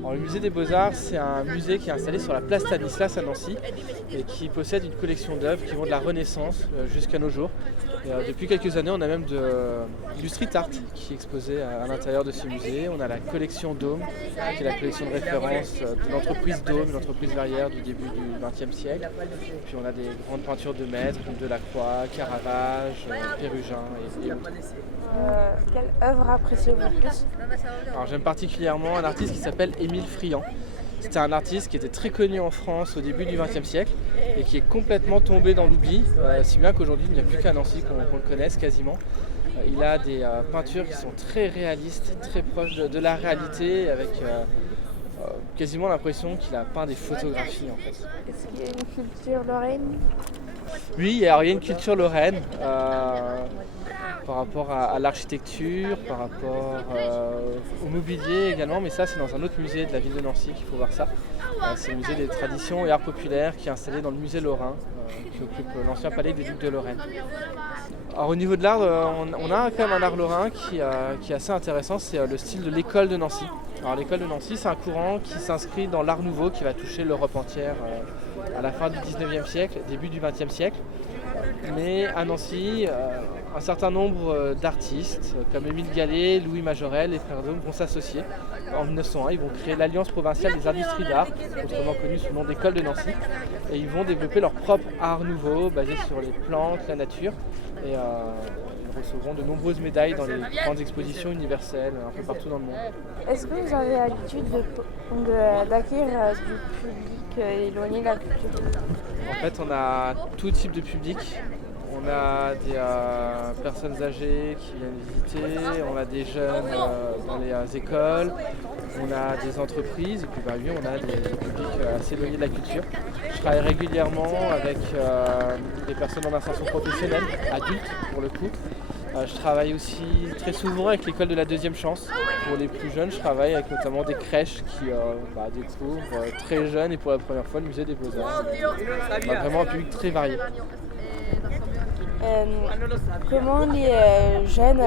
Alors, le musée des Beaux-Arts, c'est un musée qui est installé sur la place Stanislas à Nancy et qui possède une collection d'œuvres qui vont de la Renaissance jusqu'à nos jours. Et, depuis quelques années, on a même du street art qui est exposé à l'intérieur de ce musée. On a la collection Dôme, qui est la collection de référence de l'entreprise Dôme, une entreprise verrière du début du XXe siècle. Puis on a des grandes peintures de maîtres comme Delacroix, Caravage, Pérugin et autres. Quelle œuvre appréciez-vous le plus? Alors, j'aime particulièrement un artiste qui s'appelle Émile Friand. C'était un artiste qui était très connu en France au début du XXe siècle et qui est complètement tombé dans l'oubli, si bien qu'aujourd'hui il n'y a plus qu'à Nancy qu'on le connaisse quasiment. Il a des peintures qui sont très réalistes, très proches de la réalité, avec quasiment l'impression qu'il a peint des photographies en fait. Est-ce qu'il y a une culture lorraine? Oui, il y a une culture lorraine par rapport à l'architecture, par rapport au mobilier également, mais ça c'est dans un autre musée de la ville de Nancy qu'il faut voir ça. C'est le musée des traditions et arts populaires qui est installé dans le musée Lorrain, qui occupe l'ancien palais des ducs de Lorraine. Alors au niveau de l'art, on a quand même un art lorrain qui est assez intéressant, c'est le style de l'école de Nancy. Alors l'école de Nancy, c'est un courant qui s'inscrit dans l'art nouveau qui va toucher l'Europe entière à la fin du 19e siècle, début du 20e siècle. Mais à Nancy, un certain nombre d'artistes comme Émile Gallé, Louis Majorel et Frères Dôme vont s'associer. En 1901, ils vont créer l'Alliance provinciale des industries d'art, autrement connue sous le nom d'École de Nancy. Et ils vont développer leur propre art nouveau basé sur les plantes, la nature. Et ils recevront de nombreuses médailles dans les grandes expositions universelles un peu partout dans le monde. Est-ce que vous avez l'habitude d'accueillir du public éloigné de la culture? En fait, on a tout type de public. On a des personnes âgées qui viennent visiter, on a des jeunes dans les écoles, on a des entreprises et puis oui, on a des publics assez éloignés de la culture. Je travaille régulièrement avec des personnes en insertion professionnelle, adultes pour le coup. Je travaille aussi très souvent avec l'école de la deuxième chance. Pour les plus jeunes, je travaille avec notamment des crèches qui découvrent très jeunes et pour la première fois le musée des Beaux-Arts. Vraiment un public très varié. Comment les jeunes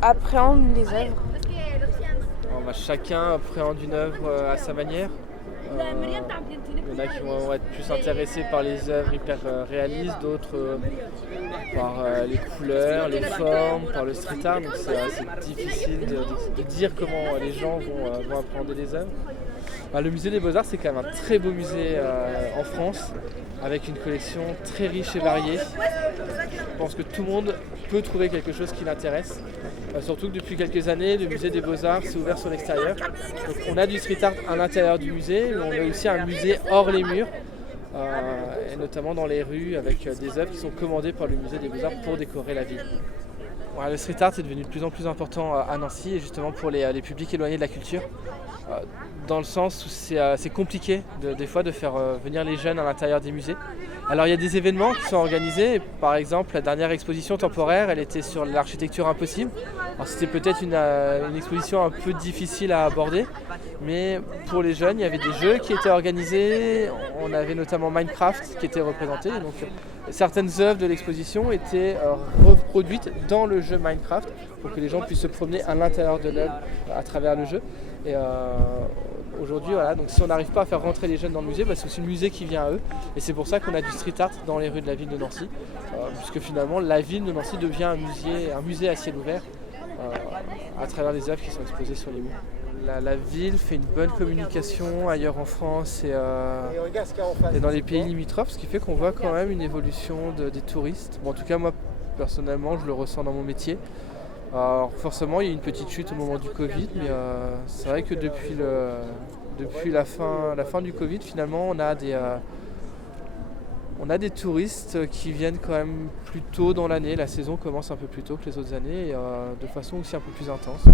appréhendent les œuvres? Alors, chacun appréhende une œuvre à sa manière. Il y en a qui vont être plus intéressés par les œuvres hyper réalistes, d'autres par les couleurs, les formes, par le street art. Donc c'est difficile de dire comment les gens vont appréhender les œuvres. Le musée des Beaux-Arts, c'est quand même un très beau musée en France, avec une collection très riche et variée. Je pense que tout le monde peut trouver quelque chose qui l'intéresse. Surtout que depuis quelques années, le musée des Beaux-Arts s'est ouvert sur l'extérieur. Donc on a du street art à l'intérieur du musée, mais on a aussi un musée hors les murs, et notamment dans les rues, avec des œuvres qui sont commandées par le musée des Beaux-Arts pour décorer la ville. Le street art est devenu de plus en plus important à Nancy, et justement pour les publics éloignés de la culture. Dans le sens où c'est compliqué des fois de faire venir les jeunes à l'intérieur des musées. Alors il y a des événements qui sont organisés, par exemple la dernière exposition temporaire, elle était sur l'architecture impossible. Alors c'était peut-être une exposition un peu difficile à aborder, mais pour les jeunes il y avait des jeux qui étaient organisés, on avait notamment Minecraft qui était représenté, donc certaines œuvres de l'exposition étaient reproduites dans le jeu Minecraft pour que les gens puissent se promener à l'intérieur de l'œuvre à travers le jeu. Et aujourd'hui, donc si on n'arrive pas à faire rentrer les jeunes dans le musée, c'est aussi le musée qui vient à eux. Et c'est pour ça qu'on a du street art dans les rues de la ville de Nancy, puisque finalement la ville de Nancy devient un musée à ciel ouvert à travers les œuvres qui sont exposées sur les murs. La ville fait une bonne communication ailleurs en France et dans les pays limitrophes, ce qui fait qu'on voit quand même une évolution des touristes. En tout cas, moi personnellement, je le ressens dans mon métier. Alors forcément, il y a eu une petite chute au moment du Covid, mais c'est vrai que depuis la fin du Covid, finalement, on a des touristes qui viennent quand même plus tôt dans l'année. La saison commence un peu plus tôt que les autres années et de façon aussi un peu plus intense.